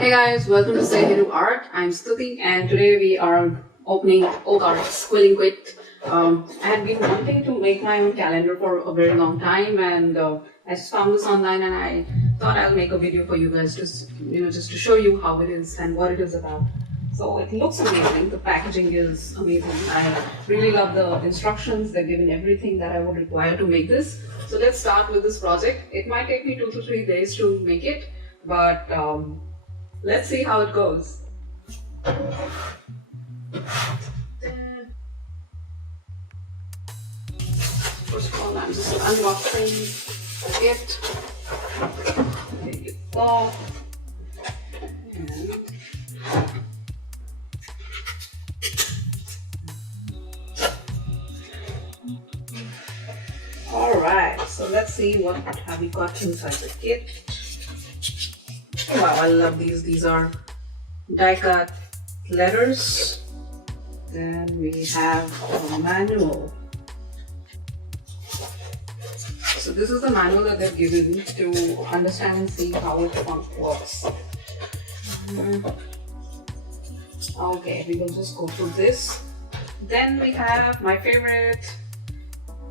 Hey guys, welcome to Say Hello Art. I'm Stuti and today we are opening Oak Art's Quilling Quit. I had been wanting to make my own calendar for a very long time and I just found this online and I thought I'll make a video for you guys just to show you how it is and what it is about. So it looks amazing, the packaging is amazing. I really love the instructions, they're given everything that I would require to make this. So let's start with this project. It might take me 2 to 3 days to make it, but let's see how it goes. First of all, I'm just unboxing it. There you go. Alright, so let's see what have we got inside the kit. Wow, I love these. These are die-cut letters. Then we have a manual. So this is the manual that they've given to understand and see how it works. Okay, we will just go through this. Then we have my favorite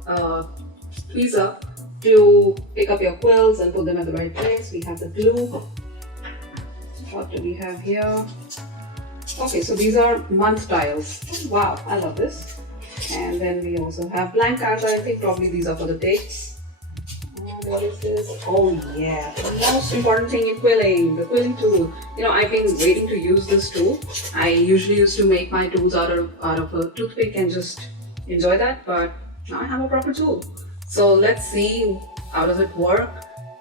tweezer to pick up your quills and put them at the right place. We have the glue. What do we have here? Okay, so these are month tiles. Wow, I love this. And then we also have blank cards. I think probably these are for the dates. And what is this? Oh yeah, the most important thing in quilling, the quilling tool. I've been waiting to use this tool. I usually used to make my tools out of a toothpick and just enjoy that, but now I have a proper tool. So let's see how does it work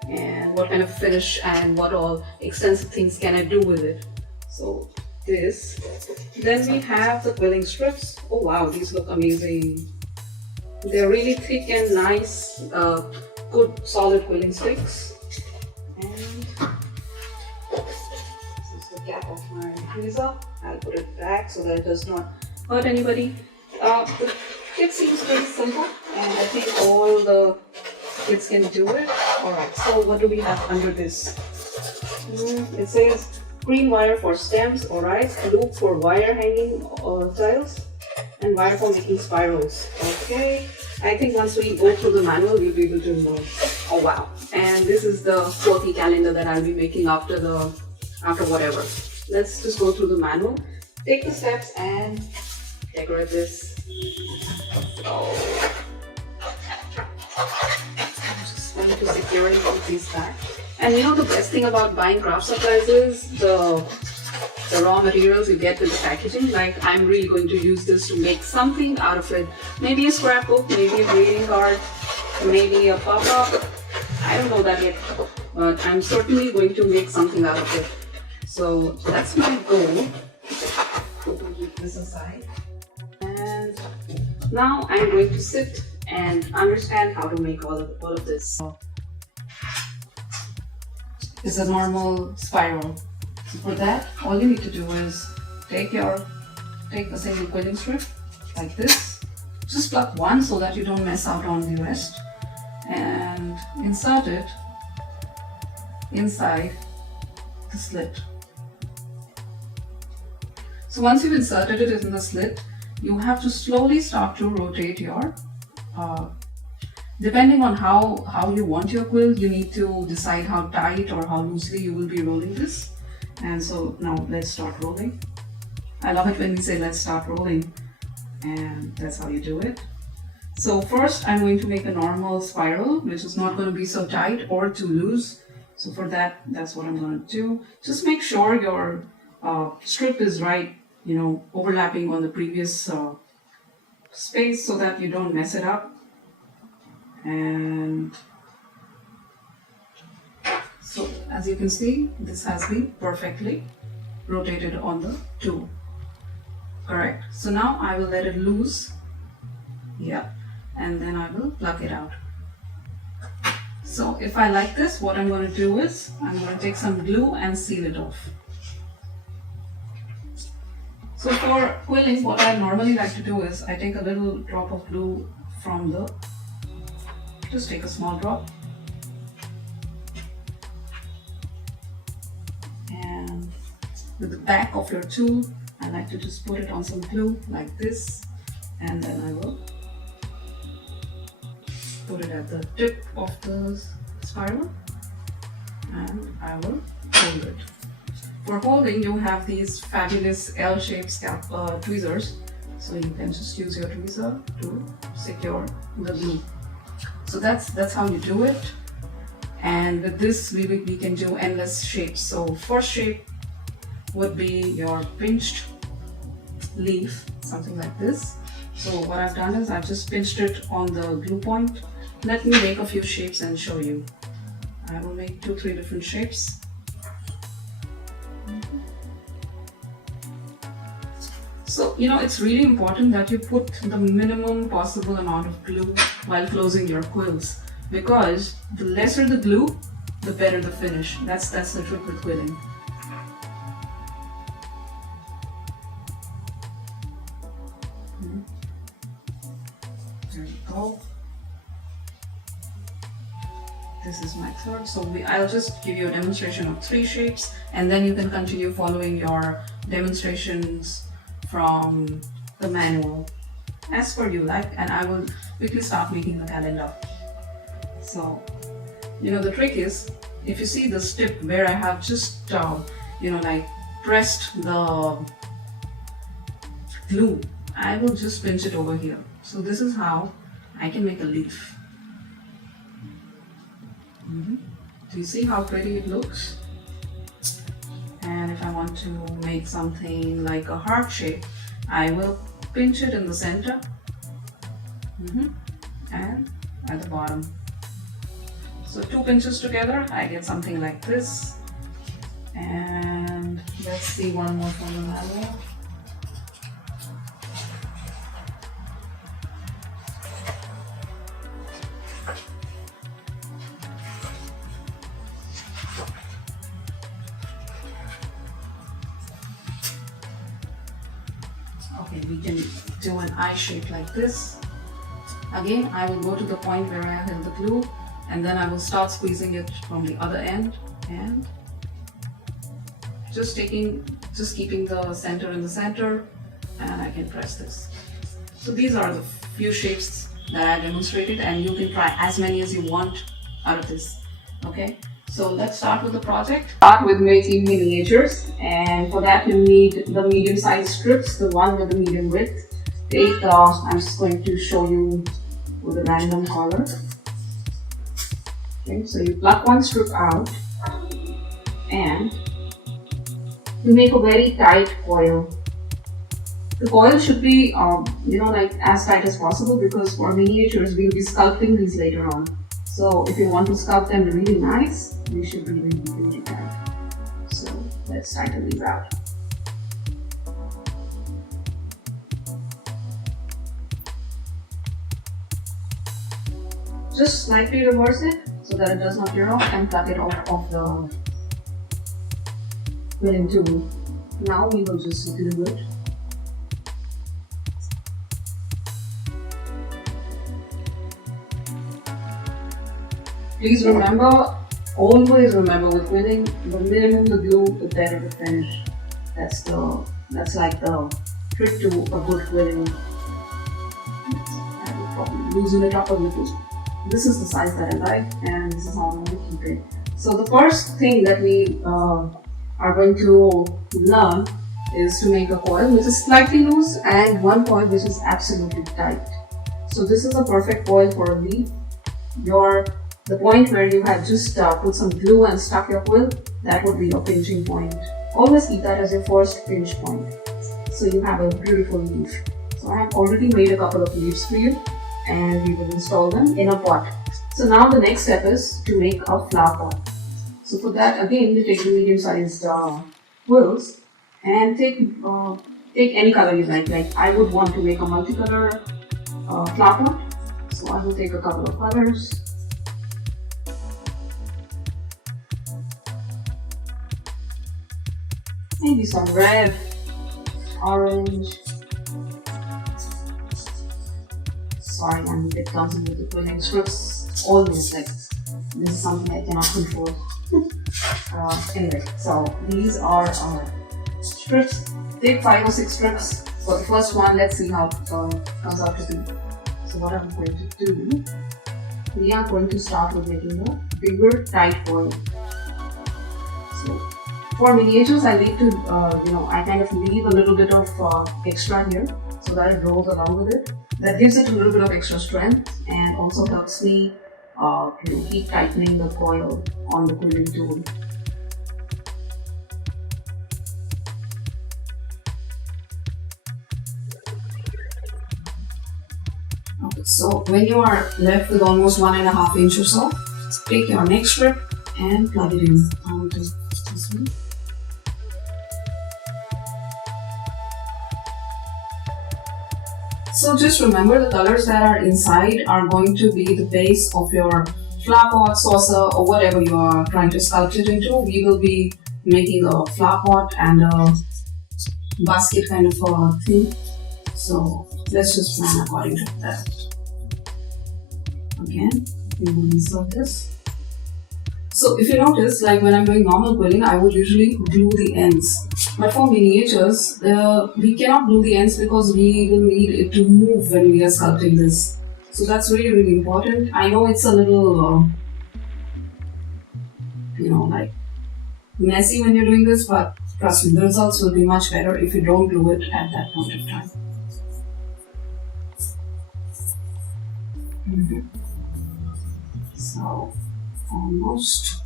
and what kind of finish and what all extensive things can I do with it. So this. Then we have the quilling strips. Oh wow, these look amazing. They're really thick and nice, good solid quilling sticks. And this is the cap of my tweezer. I'll put it back so that it does not hurt anybody. The kit seems very simple and I think all the kids can do it. Alright, so what do we have under this? It says green wire for stems, alright, loop for wire hanging tiles, and wire for making spirals. Okay, I think once we go through the manual, we'll be able to know. Oh wow, and this is the quirky calendar that I'll be making after whatever. Let's just go through the manual, take the steps and decorate this. I'm just going to secure it with these back. And the best thing about buying craft supplies is the raw materials you get with the packaging. Like, I'm really going to use this to make something out of it. Maybe a scrapbook, maybe a greeting card, maybe a pop-up. I don't know that yet, but I'm certainly going to make something out of it. So that's my goal. Keep this aside. And now I'm going to sit and understand how to make all of this. It's a normal spiral. So for that, all you need to do is take a single quilling strip like this. Just pluck one so that you don't mess out on the rest, and insert it inside the slit. So once you've inserted it in the slit, you have to slowly start to rotate your depending on how you want your quill, you need to decide how tight or how loosely you will be rolling this. And so now let's start rolling. I love it when we say let's start rolling, and that's how you do it. So first I'm going to make a normal spiral, which is not going to be so tight or too loose. So for that's what I'm going to do. Just make sure your strip is right, overlapping on the previous space so that you don't mess it up. And so as you can see, this has been perfectly rotated on the tool. Correct. So now I will let it loose. Yeah. And then I will pluck it out. So if I like this, what I'm going to do is I'm going to take some glue and seal it off. So for quilling, what I normally like to do is I take a little drop of glue from just take a small drop and with the back of your tool, I like to just put it on some glue like this, and then I will put it at the tip of the spiral, and I will hold it. For holding, you have these fabulous L-shaped tweezers, so you can just use your tweezer to secure the glue. So that's how you do it. And with this, we can do endless shapes. So first shape would be your pinched leaf, something like this. So what I've done is I've just pinched it on the glue point. Let me make a few shapes and show you. I will make 2-3 different shapes. So, it's really important that you put the minimum possible amount of glue while closing your quills, because the lesser the glue, the better the finish. That's the trick with quilling. There we go. This is my third. So I'll just give you a demonstration of 3 shapes, and then you can continue following your demonstrations from the manual as per you like, and I will quickly start making the calendar. So, the trick is, if you see this tip where I have just, pressed the glue, I will just pinch it over here. So this is how I can make a leaf. Do you see how pretty it looks? And if I want to make something like a heart shape, I will pinch it in the center and at the bottom. So 2 pinches together, I get something like this. And let's see one more from the manual. Okay, we can do an eye shape like this. Again, I will go to the point where I have held the glue, and then I will start squeezing it from the other end, and just keeping the center in the center, and I can press this. So these are the few shapes that I demonstrated, and you can try as many as you want out of this. Okay, so let's start with the project. Start with making miniatures, and for that you need the medium-sized strips, the one with the medium width. I'm just going to show you with a random color. Okay, so you pluck one strip out, and you make a very tight coil. The coil should be, as tight as possible, because for miniatures we'll be sculpting these later on. So if you want to sculpt them really nice, you should really be tight. So let's tighten these out. Just slightly reverse it so that it does not tear off, and pluck it off of the quilling tool. Now we will just glue it. Please remember, always remember with quilling, the minimum the glue, the better the finish. That's like the trick to a good quilling. I will probably loosen it up a little. This is the size that I like, and this is how I'm going to keep it. So the first thing that we are going to learn is to make a coil which is slightly loose and one coil which is absolutely tight. So this is a perfect coil for a leaf. The point where you have just put some glue and stuck your quill, that would be your pinching point. Always keep that as your first pinch point. So you have a beautiful leaf. So I have already made a couple of leaves for you, and we will install them in a pot. So now the next step is to make a flower pot. So for that, again, you take the medium-sized quills and take any color you like. Like I would want to make a multicolor flower pot. So I will take a couple of colors. Maybe some red, orange. Sorry, I'm a bit clumsy with the quilling strips. Always, like, this is something I cannot control. Anyway, so these are our strips. Take 5 or 6 strips. For the first one, let's see how it comes out to be. So what I'm going to do, we are going to start with making a bigger tight coil. So for miniatures, I need to, I kind of leave a little bit of extra here so that it rolls along with it. That gives it a little bit of extra strength and also helps me keep tightening the coil on the quilling tool. Okay, so when you are left with almost 1.5 inches or so, take your next strip and plug it in onto this one. So just remember, the colors that are inside are going to be the base of your flower pot, saucer, or whatever you are trying to sculpt it into. We will be making a flower pot and a basket kind of a thing. So let's just plan according to that. Again, we will insert this. So if you notice, like when I'm doing normal quilling, I would usually glue the ends. But for miniatures, we cannot glue the ends because we will need it to move when we are sculpting this. So that's really, really important. I know it's a little, like messy when you're doing this, but trust me, the results will be much better if you don't glue it at that point of time. So, almost.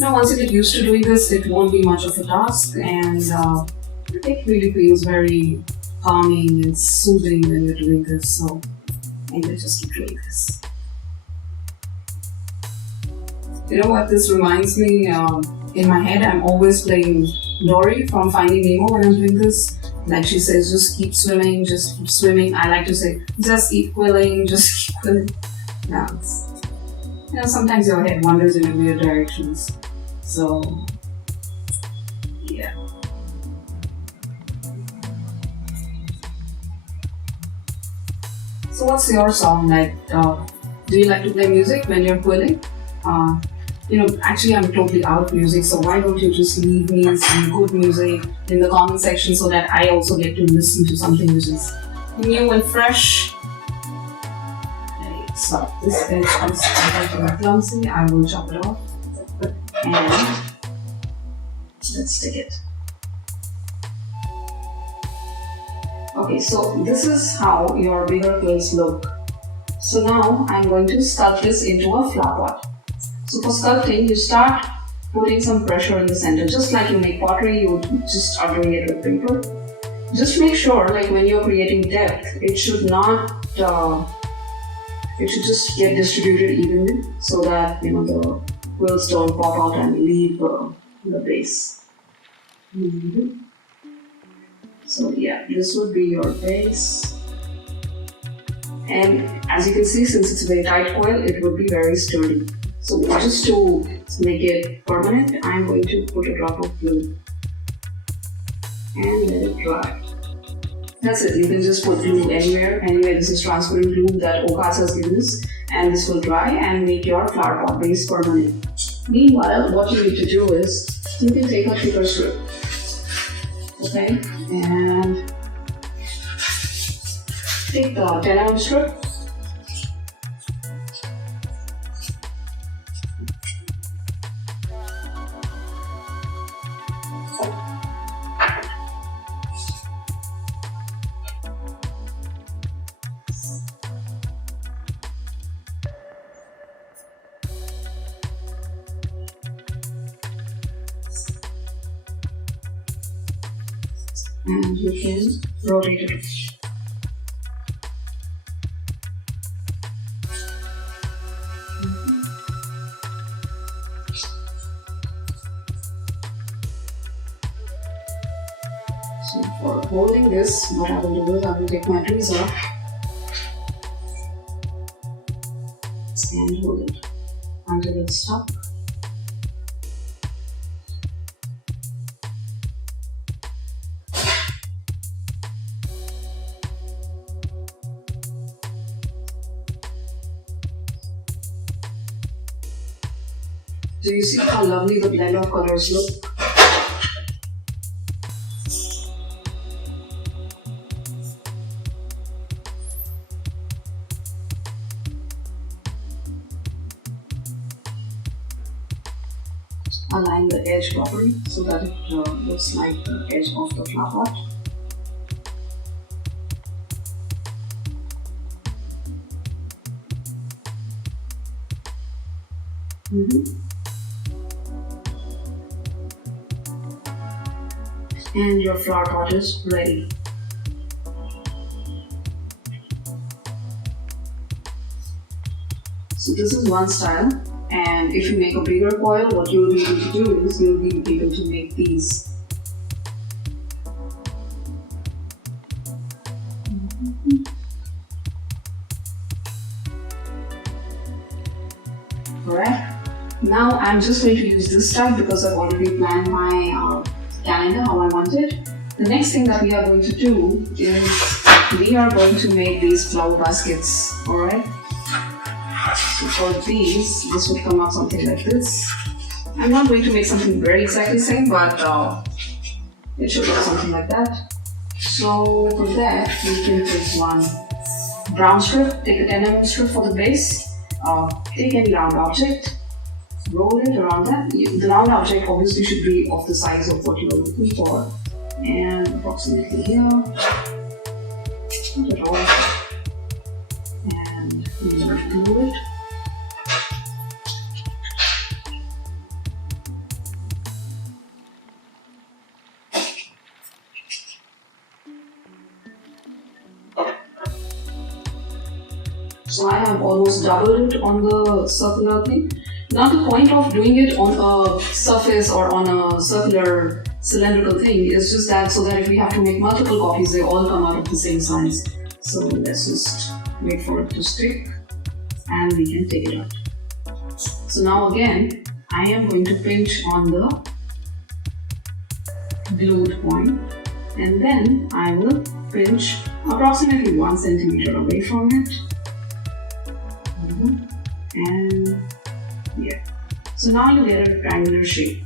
Now once you get used to doing this, it won't be much of a task, and it really feels very calming and soothing when you're doing this, so maybe just keep doing this. You know what this reminds me, in my head I'm always playing Dory from Finding Nemo when I'm doing this. Like she says, just keep swimming, just keep swimming. I like to say, just keep quilling, just keep quilling. Yeah, sometimes your head wanders in weird directions. So, yeah. So what's your song like? Do you like to play music when you're quilling? Actually I'm totally out of music, so why don't you just leave me some good music in the comment section so that I also get to listen to something which is new and fresh. Okay, so this edge is a little clumsy. I will chop it off and let's stick it. Okay, so this is how your bigger quills look. So now I'm going to sculpt this into a flower pot. So for sculpting, you start putting some pressure in the center. Just like you make pottery, you just start doing it with paper. Just make sure, like when you're creating depth, it should just get distributed evenly so that the quills don't pop out and leave the base. So yeah, this would be your base. And as you can see, since it's a very tight coil, it would be very sturdy. So just to make it permanent, I'm going to put a drop of glue and let it dry. That's it. You can just put glue anywhere. Anyway, this is transparent glue that Okas has given us, and this will dry and make your flower pot base permanent. Meanwhile, what you need to do is you can take a thicker strip, okay, and take the 10mm strip. And you can rotate it. So for holding this, what I will do is I will take my tweezer and hold it until it's stuck. Do you see how lovely the blend of colors look? Align the edge properly so that it looks like the edge of the flower pot. And your flower pot is ready. So this is one style, and if you make a bigger coil, what you'll be able to do is you'll be able to make these. Alright, now I'm just going to use this type because I've already planned my calendar how I want it. The next thing that we are going to do is we are going to make these flower baskets. Alright, so for these, this would come out something like this. I'm not going to make something very exactly same, but it should look something like that. So for that, we can take one brown strip, take a 10 mm strip for the base. Take any round object, roll it around that. The round object obviously should be of the size of what you are looking for, and approximately here. Put it all, and we will glue it. So I have almost doubled it on the circular thing. Now the point of doing it on a surface or on a circular cylindrical thing is just that so that if we have to make multiple copies, they all come out of the same size. So let's just wait for it to stick and we can take it out. So now again, I am going to pinch on the glued point, and then I will pinch approximately 1 centimeter away from it. And yeah, so now you get a rectangular shape.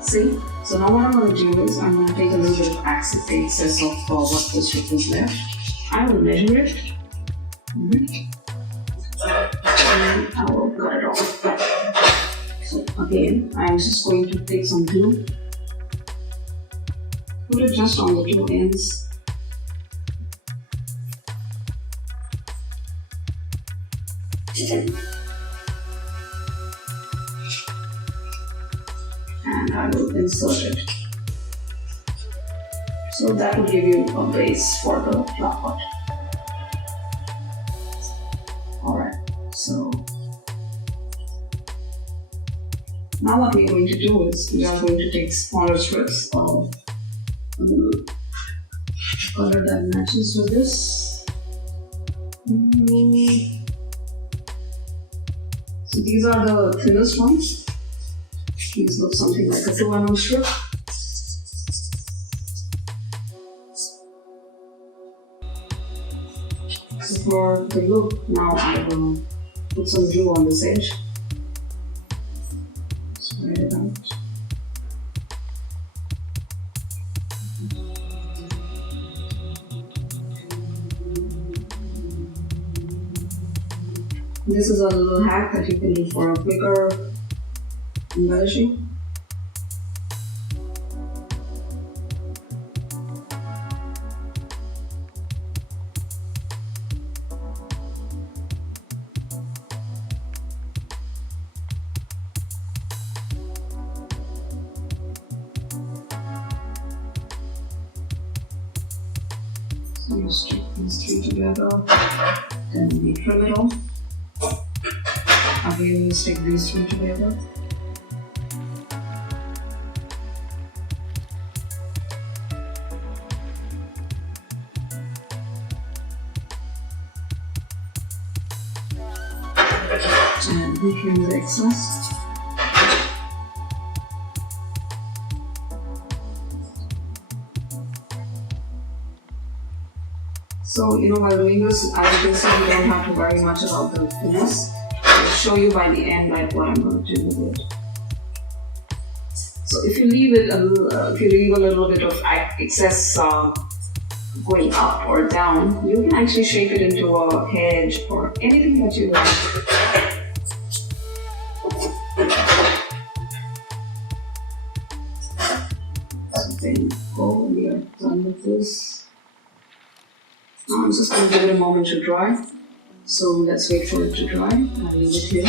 See? So now what I'm going to do is I'm going to take a little bit of excess of what the strip is left. I will measure it. And I will cut it off. So again, I'm just going to take some glue, put it just on the two ends. And I will insert it. So that will give you a base for the flower pot. Alright, so now what we are going to do is we are going to take smaller strips of color that matches with this. So these are the thinnest ones. These look something like a 2 mm strip. So for the look, now I will put some glue on this edge. Spread it out. This is a little hack that you can do for a quicker embellishing. So you stick these three together, then we trim it off. Again, we stick these two together. And we trim the excess. So, while doing this, as you can see, we don't have to worry much about the finesse. show you by the end like what I'm going to do with it. So if you leave it if you leave a little bit of excess going up or down, you can actually shape it into a hedge or anything that you like. Then we are done with this. Now I'm just going to give it a moment to dry. So let's wait for it to dry. I'll leave it here.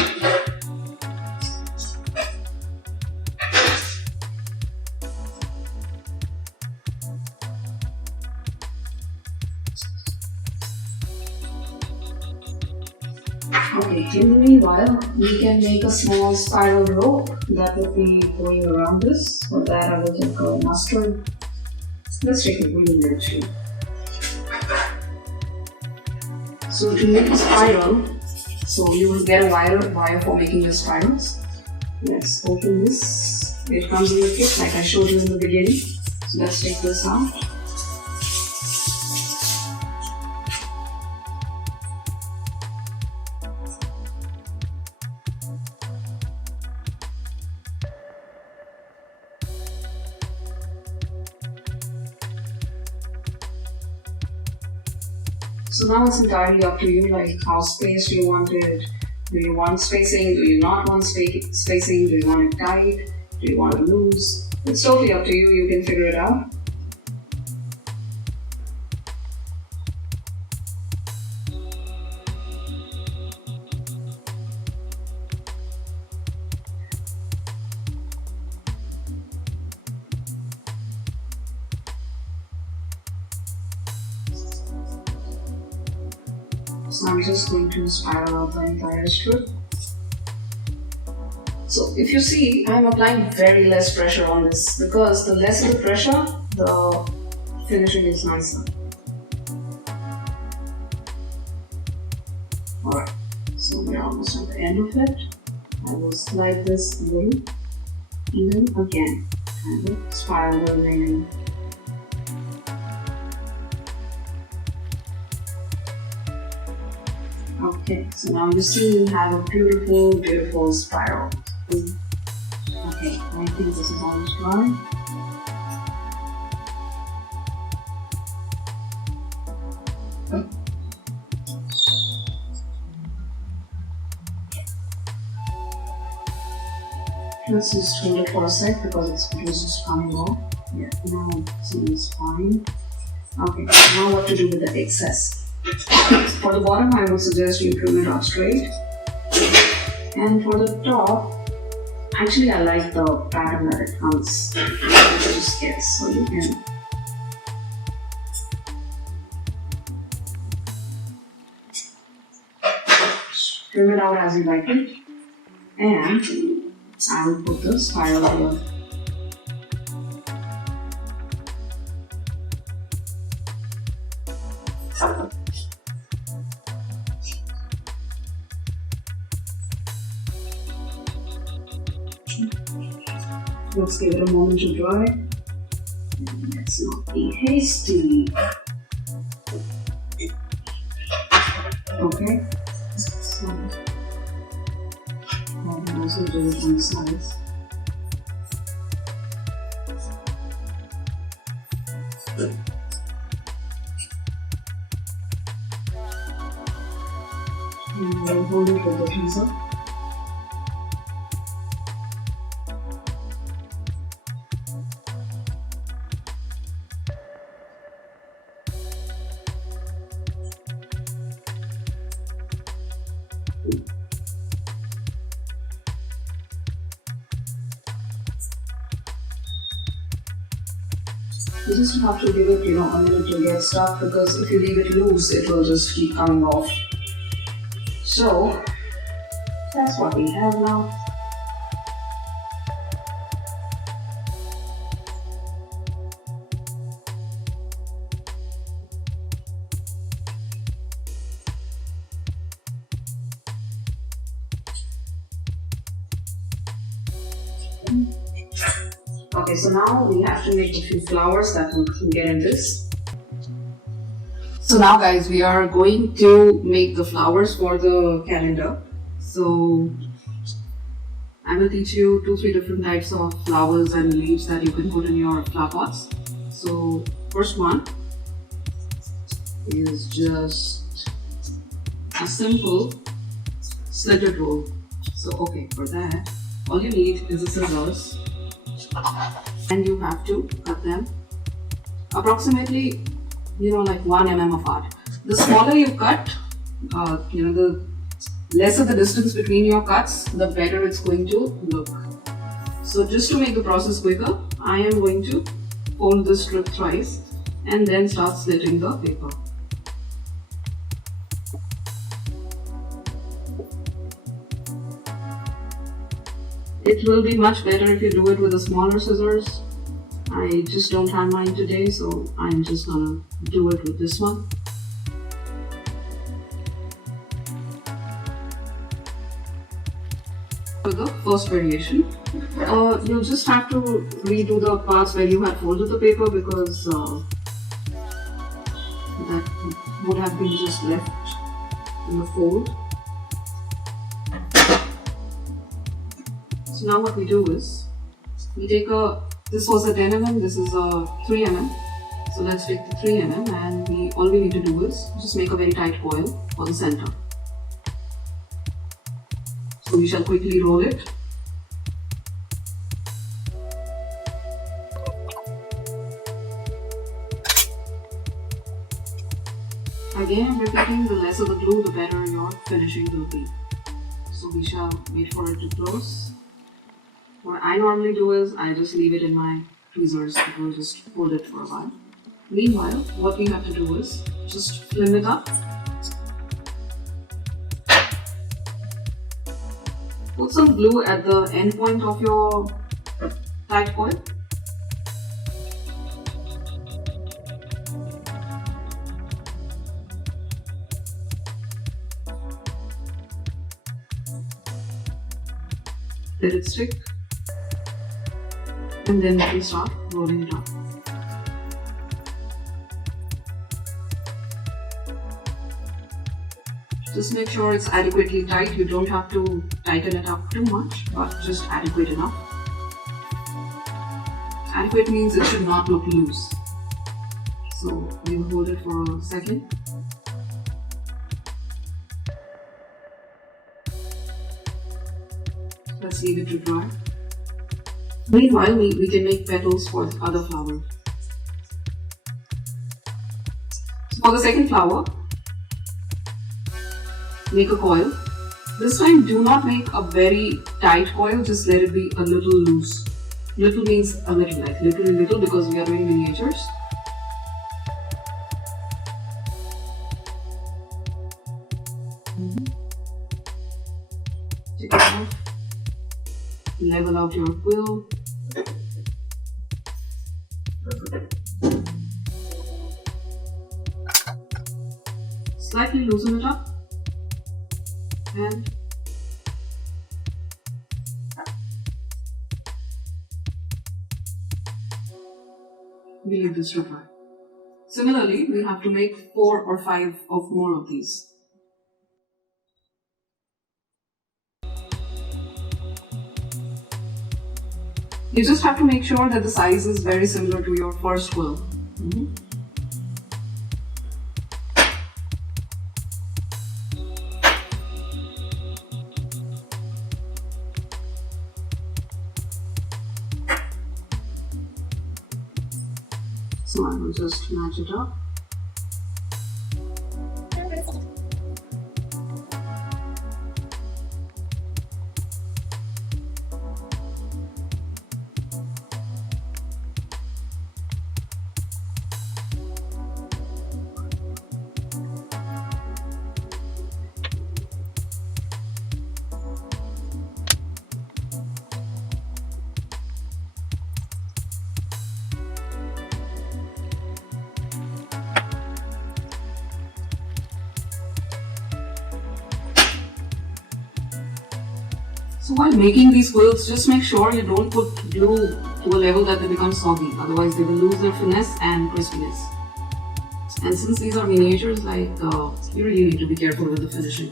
Okay, in the meanwhile, we can make a small spiral rope that will be going around this. For that, I will take a mustard. Let's take a green actually. So to make a spiral, so you will get a wire for making the spirals. Let's open this. It comes in a kit like I showed you in the beginning. So let's take this out. So now it's entirely up to you, like how spaced you want it. Do you want spacing? Do you not want spacing? Do you want it tight? Do you want it loose? It's totally up to you, you can figure it out. So I'm just going to spiral out the entire strip. So if you see, I'm applying very less pressure on this because the less the pressure, the finishing is nicer. Alright, so we're almost at the end of it. I will slide this a little and then again, kind of spiral the remaining. Okay, so now you see you have a beautiful, beautiful spiral. Okay, I think this is almost dry. Let's just hold it for a sec because it's just coming off. Yeah, now it seems fine. Okay, now what to do with the excess? For the bottom, I would suggest you trim it out straight. And for the top, actually I like the pattern that it comes. Just gets, so you can trim it out as you like it. And I will put the spiral here. Let's give it a moment to dry. Let's not be hasty. Okay. So I can also do it on the sides. And then hold it with the tweezer. You just have to give it, a minute to get stuck because if you leave it loose, it will just keep coming off. So, that's what we have now. Okay, so now we have to make a few flowers that we can get in this. So now guys, we are going to make the flowers for the calendar. So I will teach you 2-3 different types of flowers and leaves that you can put in your flower pots. So first one is just a simple slitted roll. So okay, for that all you need is a scissors and you have to cut them approximately, like 1 mm apart. The smaller you cut, the lesser the distance between your cuts, the better it's going to look. So just to make the process quicker, I am going to fold this strip thrice and then start slitting the paper. It will be much better if you do it with a smaller scissors. I just don't have mine today, so I'm just gonna do it with this one. For the first variation, you'll just have to redo the parts where you had folded the paper because that would have been just left in the fold. So now what we do is, we take this was a 10 mm, this is a 3 mm. So let's take the 3 mm and all we need to do is just make a very tight coil for the center. So we shall quickly roll it. Again, repeating, the lesser the glue, the better your finishing will be. So we shall wait for it to close. What I normally do is, I just leave it in my tweezers. It will just hold it for a while. Meanwhile, what we have to do is, just flim it up. Put some glue at the end point of your tight coil. Let it stick. And then we start rolling it up. Just make sure it's adequately tight. You don't have to tighten it up too much, but just adequate enough. Adequate means it should not look loose. So we'll hold it for a second. Let's leave it to dry. Meanwhile, we can make petals for the other flower. So for the second flower, make a coil. This time do not make a very tight coil, just let it be a little loose. Little means a little, like literally little, because we are doing miniatures. Take it off. Level out your quill. Slightly loosen it up. And we leave this to dry. Similarly, we have to make 4 or 5 of more of these. You just have to make sure that the size is very similar to your first quill. So I will just match it up. So while making these quills, just make sure you don't put glue to a level that they become soggy, otherwise they will lose their finesse and crispiness. And since these are miniatures, you really need to be careful with the finishing.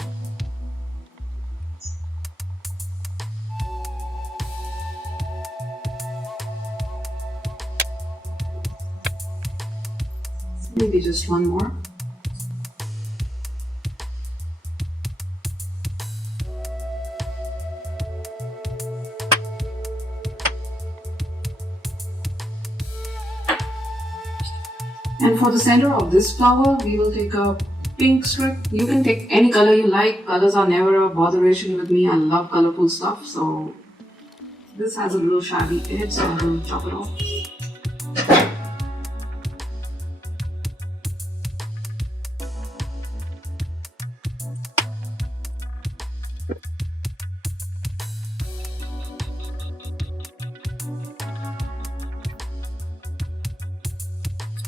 Maybe just one more. And for the center of this flower, we will take a pink strip. You can take any color you like. Colors are never a botheration with me. I love colorful stuff. So this has a little shabby edge, so I will chop it off.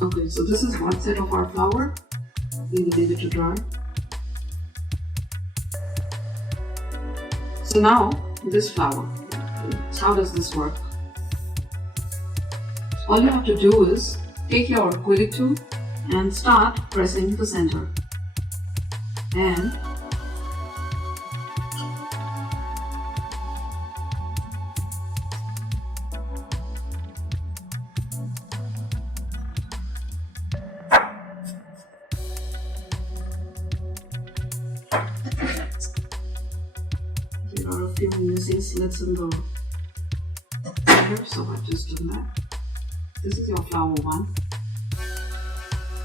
Okay, so this is one set of our flower. We will leave it to dry. So now, this flower. How does this work? All you have to do is take your quilling tool and start pressing the center. And there are a few missing slits in the center, so I've just done that. This is your flower one.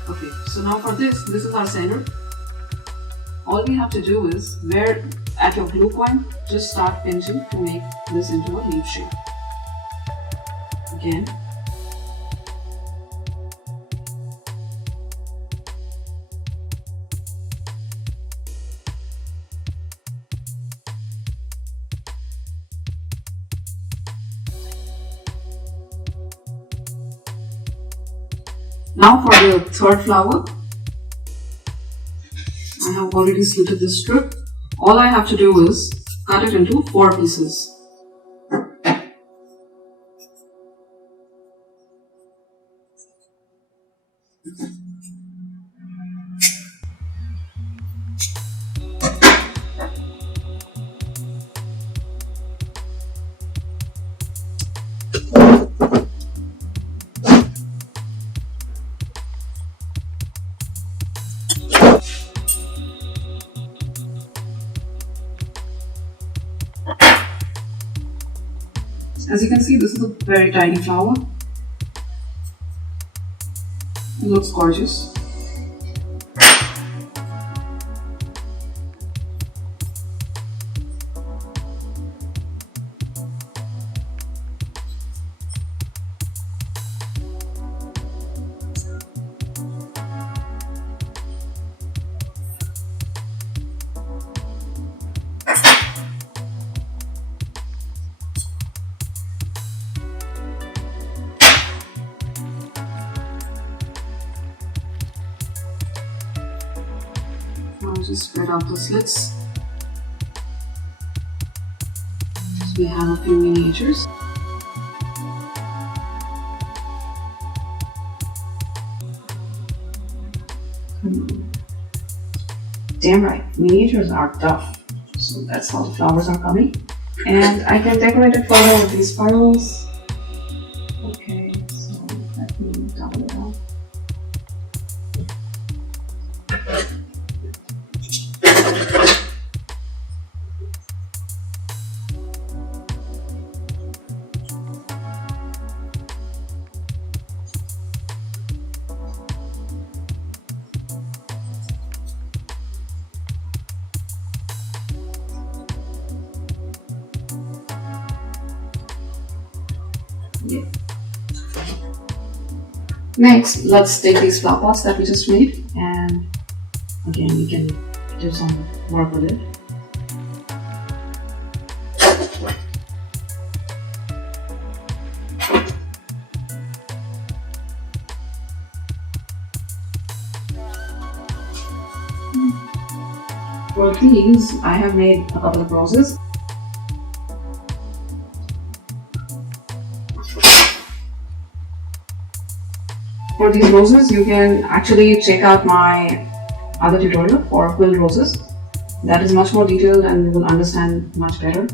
Okay, so now for this is our center. All we have to do is, where at your glue point, just start pinching to make this into a leaf shape. Again. Now for the third flower, I have already slitted this strip. All I have to do is cut it into 4 pieces. As you can see, this is a very tiny flower. It looks gorgeous. I'll just spread out the slits. So we have a few miniatures. Damn right, miniatures are tough. So that's how the flowers are coming. And I can decorate it further with these spirals. Okay, so let me double it up. Yeah. Next, let's take these flower pots that we just made, and again we can do some work with it. For these, I have made a couple of roses. For these roses, you can actually check out my other tutorial for quilled roses. That is much more detailed and you will understand much better.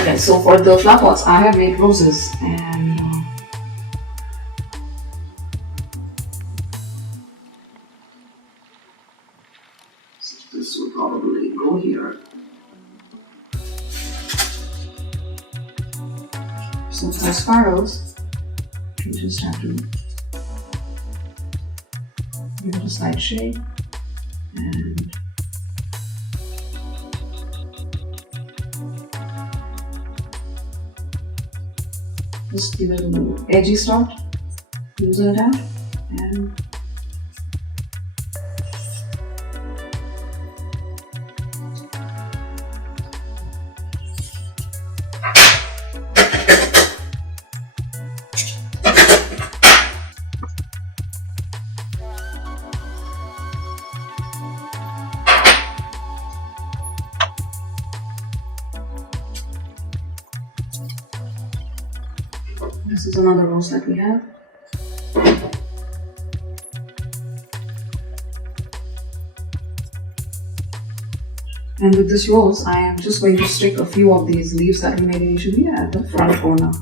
Okay, so for the flower pots, I have made roses, and so this will probably go here. So for spirals, you just have to give it a slight shape and just give it a little edgy start, loosen it out, and this is another rose that we have. And with this rose, I am just going to stick a few of these leaves that we made initially at the front corner.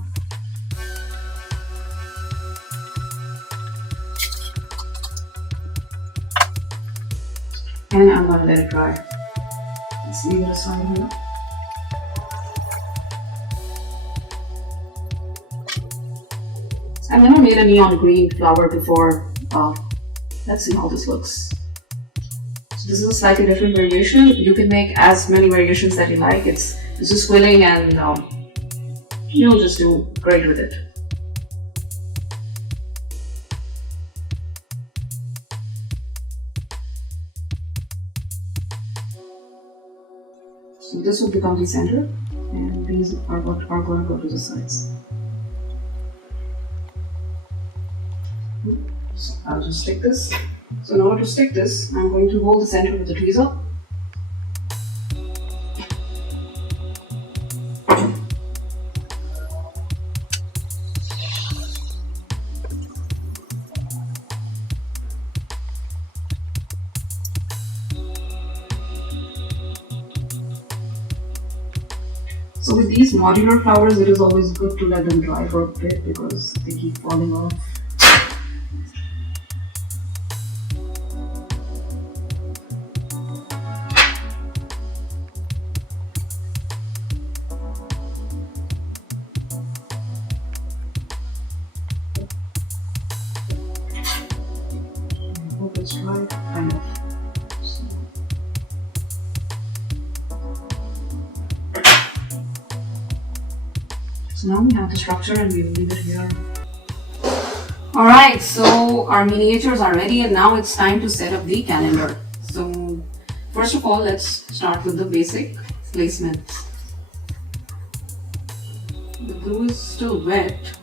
And I'm going to let it dry. Let's leave it aside here. I've never made a neon green flower before. Let's see how this looks. So this is a slightly different variation. You can make as many variations that you like. This is quilling, and you'll just do great with it. So this will become the center, and these are what are going to go to the sides. So I'll just stick this. So in order to stick this, I'm going to hold the center with the tweezer. So with these modular flowers, it is always good to let them dry for a bit because they keep falling off. I hope it's dry, kind of. So now we have the structure and we will leave it here. Alright, so our miniatures are ready and now it's time to set up the calendar. So first of all, let's start with the basic placement. The glue is still wet.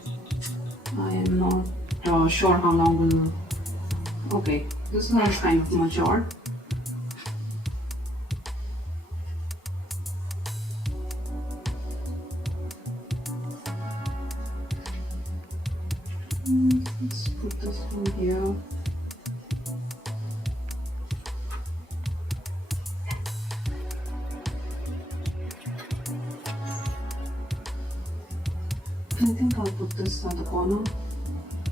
I am not sure how long will... Okay, this one is kind of mature. Let's put this one here. I think I'll put this at the corner.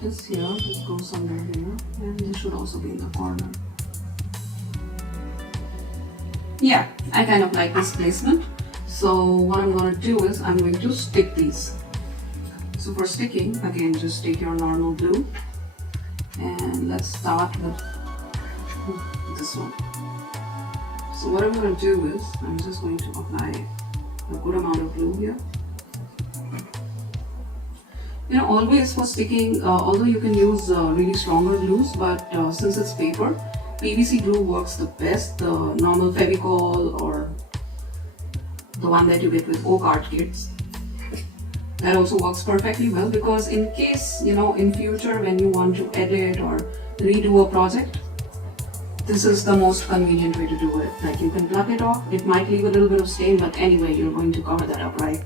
This here, this goes somewhere here, and this should also be in the corner. Yeah, I kind of like this placement. So what I'm going to do is I'm going to stick these. So for sticking, again, just take your normal glue and let's start with this one. So what I'm going to do is I'm just going to apply a good amount of glue here. You know, always for sticking, although you can use really stronger glues, but since it's paper, PVC glue works the best. The normal Fevicol or the one that you get with oak art kits. That also works perfectly well because in case, you know, in future when you want to edit or redo a project, this is the most convenient way to do it. Like you can pluck it off, it might leave a little bit of stain, but anyway, you're going to cover that up, right?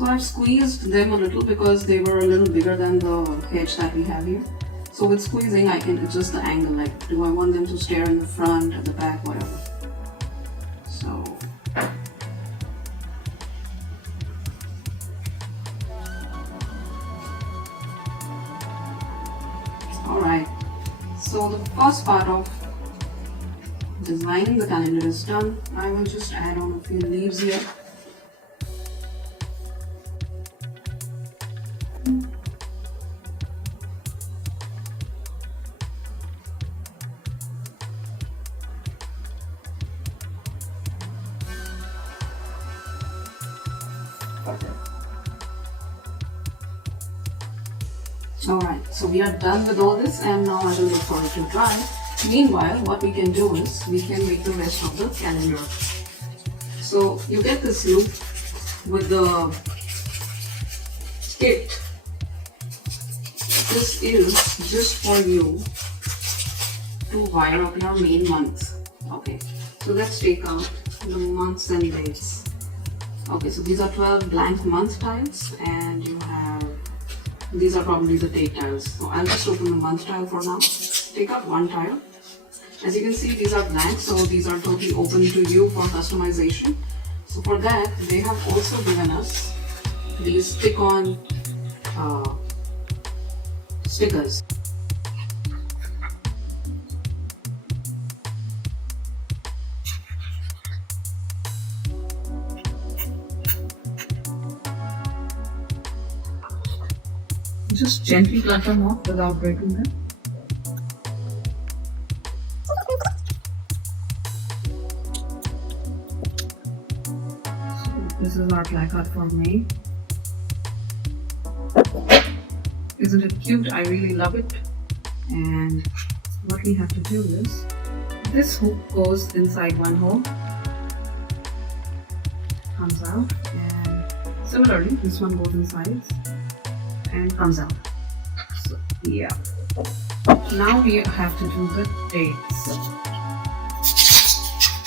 So I've squeezed them a little because they were a little bigger than the hedge that we have here. So with squeezing, I can adjust the angle, like do I want them to stare in the front, at the back, whatever. So alright, so the first part of designing the calendar is done. I will just add on a few leaves here. Alright, so we are done with all this and now I will look for it to dry. Meanwhile, what we can do is we can make the rest of the calendar. So you get this loop with the kit. This is just for you to wire up your main month. Okay, so let's take out the months and dates. Okay, so these are 12 blank month tiles and you have, these are probably the date tiles. So I'll just open the month tile for now. Take out one tile. As you can see, these are blank, so these are totally open to you for customization. So for that, they have also given us these stick-on stickers. Just gently cut them off without breaking them. This is our placard for May. Isn't it cute? I really love it. And what we have to do is, this hook goes inside one hole, comes out, and similarly this one goes inside and comes out. So yeah. Now we have to do the dates.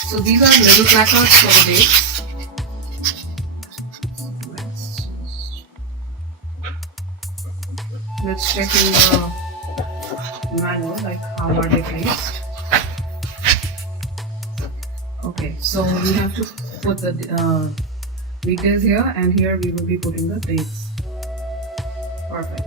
So these are little placards for the dates. Let's check in the manual, like how are they placed. Okay, so we have to put the weekdays here, and here we will be putting the dates. Perfect.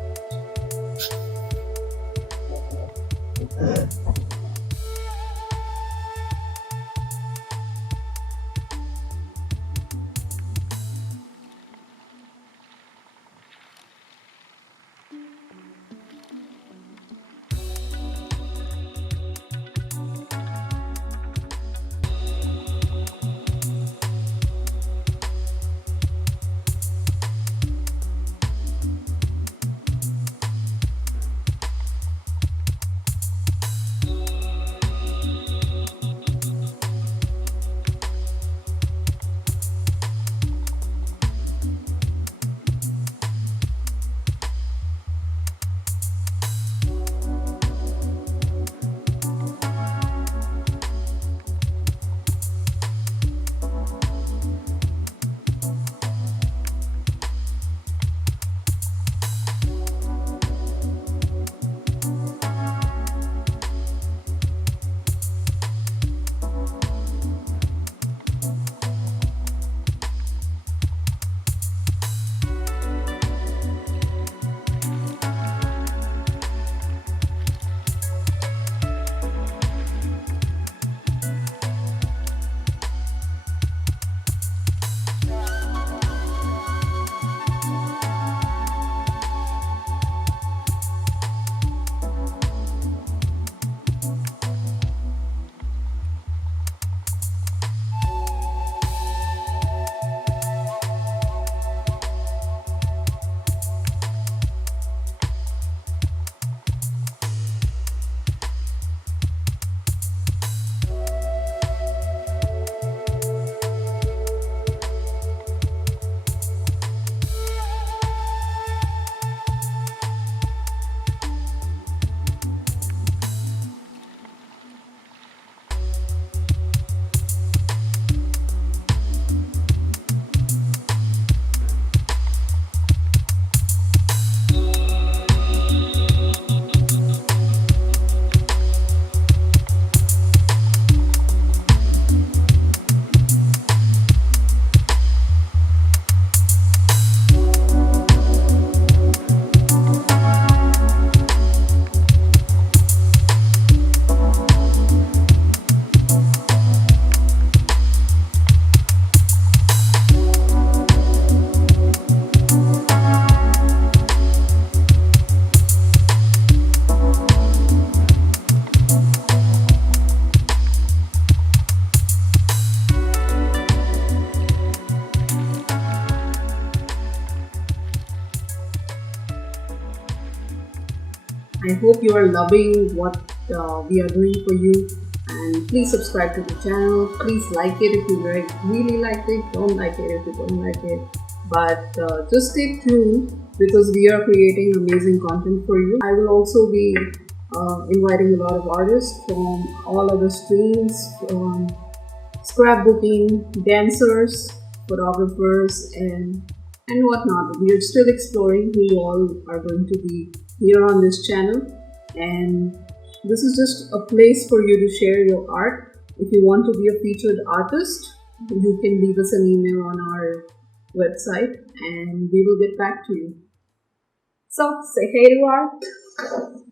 I hope you are loving what we are doing for you. And please subscribe to the channel. Please like it if you really liked it. Don't like it if you don't like it. But just stay tuned because we are creating amazing content for you. I will also be inviting a lot of artists from all other streams, from scrapbooking, dancers, photographers, and whatnot. We are still exploring who all are going to be here on this channel, and this is just a place for you to share your art. If you want to be a featured artist, you can leave us an email on our website and we will get back to you. So say hey to art.